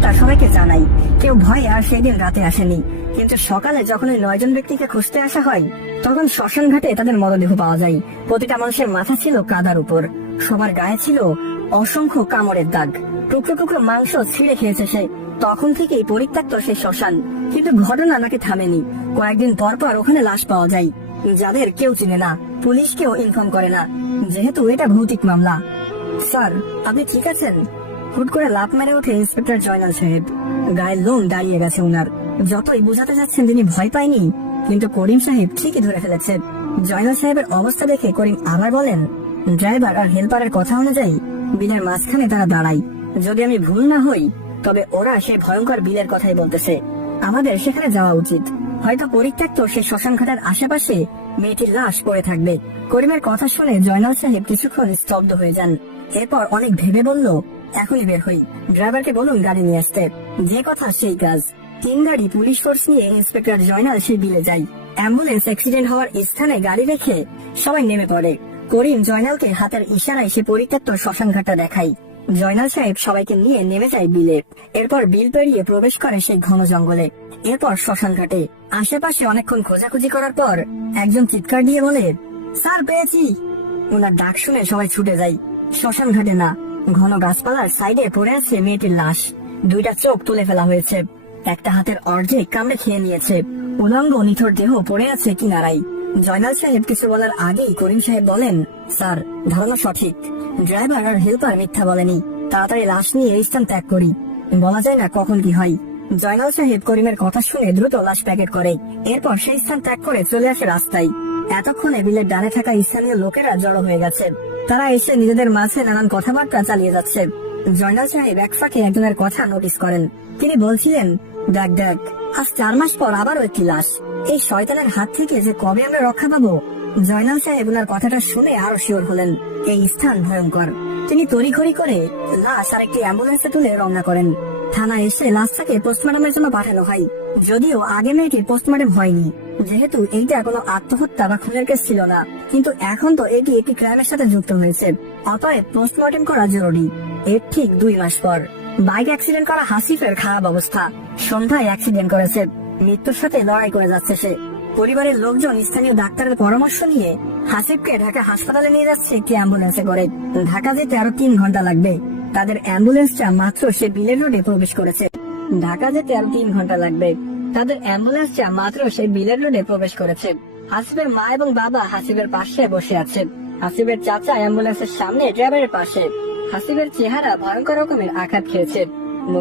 ব্যাপারটা সবাইকে জানাই। কেউ ভয়ে আর সেদিন রাতে আসেনি, কিন্তু সকালে যখন ওই 9 জন ব্যক্তিকে খুঁজতে আসা হয় তখন শ্মশান ঘাটে তাদের মরদেহ পাওয়া যায়। প্রতিটা মানুষের মাথা ছিল কাদার উপর, সবার গায়ে ছিল অসংখ্য কামড়ের দাগ, টুকরো টুকরো মাংস ছিঁড়ে খেয়েছে সে। তখন থেকেই পরিত্যক্ত সেই শ্মশান। কিন্তু ঘটনা নাকি থামেনি। কয়েকদিন পর পর ওখানে লাশ পাওয়া যায়, যাদের কেউ চিনে না, পুলিশকেও ইনফর্ম করে না, যেহেতু এটা ভৌতিক মামলা। স্যার, আপনি ঠিক আছেন? হুট করে লাফ মেরে ওঠে ইন্সপেক্টর জয়নাল সাহেব। গায়ের লোম দাঁড়িয়ে গেছে ওনার। যতই বোঝাতে যাচ্ছেন তিনি ভয় পায়নি, কিন্তু করিম সাহেব ঠিকই ধরে ফেলেছেন। জয়নাল সাহেবের অবস্থা দেখে করিম আবার বলেন, ড্রাইভার আর হেল্পারের কথা অনুযায়ী বিলের মাঝখানে তারা দাঁড়ায়। যদি আমি ভুল না হই তবে ওরা সেই ভয়ঙ্কর বিলের কথাই বলতেছে। আমাদের সেখানে যাওয়া উচিত। হয়তো পরিত্যক্ত সেই শ্মশান ঘাটের আশেপাশে মেয়েটির লাশ পড়ে থাকবে। করিমের কথা শুনে জয়নাল সাহেব কিছুক্ষণ স্তব্ধ হয়ে যান। এরপর অনেক ভেবে বলল, এখনই বের হই। ড্রাইভারকে বলুন গাড়ি নিয়ে আসতে। যে কথা সেই কাজ। 3 গাড়ি পুলিশ ফোর্স নিয়ে ইন্সপেক্টর জয়নাল সেই বিলে যায়। অ্যাম্বুলেন্স অ্যাক্সিডেন্ট হওয়ার স্থানে গাড়ি রেখে সবাই নেমে পড়ে। করিম জয়নালকে হাতের ইশারায় সে পরিত্যক্ত শ্মশান ঘাটটা দেখায়। জয়নাল সাহেব সবাইকে নিয়ে নেমে যায় বিলে। এরপর বিল পেরিয়ে প্রবেশ করে সেই ঘন জঙ্গলে, এরপর শ্মশান ঘাটে। আশেপাশে অনেকক্ষণ খোঁজাখুঁজি করার পর একজন চিৎকার দিয়ে বলে, স্যার পেয়েছি। ওনার ডাক শুনে সবাই ছুটে যায়। শ্মশান ঘাটে না, ঘন গাছপালার সাইডে পড়ে আছে মেয়েটির লাশ। 2টা চোখ তুলে ফেলা হয়েছে, একটা হাতের অর্ধেক কামড়ে খেয়ে নিয়েছে। উলঙ্গ নিথর দেহ পড়ে আছে কিনারায়। জয়নাল সাহেব কিছু বলার আগেই করিম সাহেব বলেন, স্যার, ধারণা সঠিক। ড্রাইভার আর হেল্পার মিথ্যা বলেনি। তাড়াতাড়ি লাশ নিয়ে এই স্থান ত্যাগ করি, বলা যায় না কখন কি হয়। জয়নাল সাহেব করিমের কথা শুনে দ্রুত লাশ প্যাকেট করে। এরপর সেই স্থান ত্যাগ করে চলে আসে রাস্তায়। এতক্ষণে বিলের ডানে থাকা স্থানীয় লোকেরা জড়ো হয়ে গেছে। তারা এসে নিজেদের মাঝে নানান কথাবার্তা চালিয়ে যাচ্ছে। জয়নাল সাহেব এক ফাঁকে একজনের কথা নোটিস করেন। তিনি বলছিলেন, দেখ দেখ, আজ 4 মাস পর আবারও একটি লাশ। এই শয়তানের হাত থেকে যে কবে আমরা রক্ষা পাবো। জয়নাল সাহেব ওনার কথাটা শুনে আরো শিওর হলেন, এই স্থান ভয়ঙ্কর। তিনি তড়িঘড়ি করে লাশ আর একটি অ্যাম্বুলেন্সে তুলে রওনা করেন। থানায় এসে লাশটাকে পোস্টমর্টমের জন্য পাঠানো হয়। যদিও আগে মেয়েটির পোস্টমর্টম হয়নি, যেহেতু এইটা কোনো আত্মহত্যা বা খুনের কেস ছিল না, কিন্তু এখন তো এটি একটি ক্রাইমের সাথে যুক্ত হয়েছে, অতএব পোস্টমর্টম করা জরুরি। এর ঠিক 2 মাস পর বাইক অ্যাক্সিডেন্ট করা হাসিফের খারাপ অবস্থা। সন্ধ্যায় অ্যাক্সিডেন্ট করেছে, মৃত্যুর সাথে লড়াই করে যাচ্ছে সে। পরিবারের লোকজন স্থানীয় ডাক্তারের পরামর্শ নিয়ে হাসিফকে ঢাকা হাসপাতালে নিয়ে যাচ্ছে একটি অ্যাম্বুলেন্সে করে। ঢাকা যেতে আরো 3 ঘন্টা লাগবে। তাদের অ্যাম্বুলেন্সটা মাত্র সে বিলের রোডে প্রবেশ করেছে। ঢাকা যেতে আরো 3 ঘন্টা লাগবে। তাদের অ্যাম্বুলেন্সটা মাত্র সে বিলের রোডে প্রবেশ করেছে। হাসিবের মা এবং বাবা হাসিবের পাশে বসে আছে। হাসিবের চাচা অ্যাম্বুলেন্সের সামনে ড্রাইভারের পাশে। হাসিবের চেহারা ভয়ঙ্কর রকমের আঘাত খেয়েছে।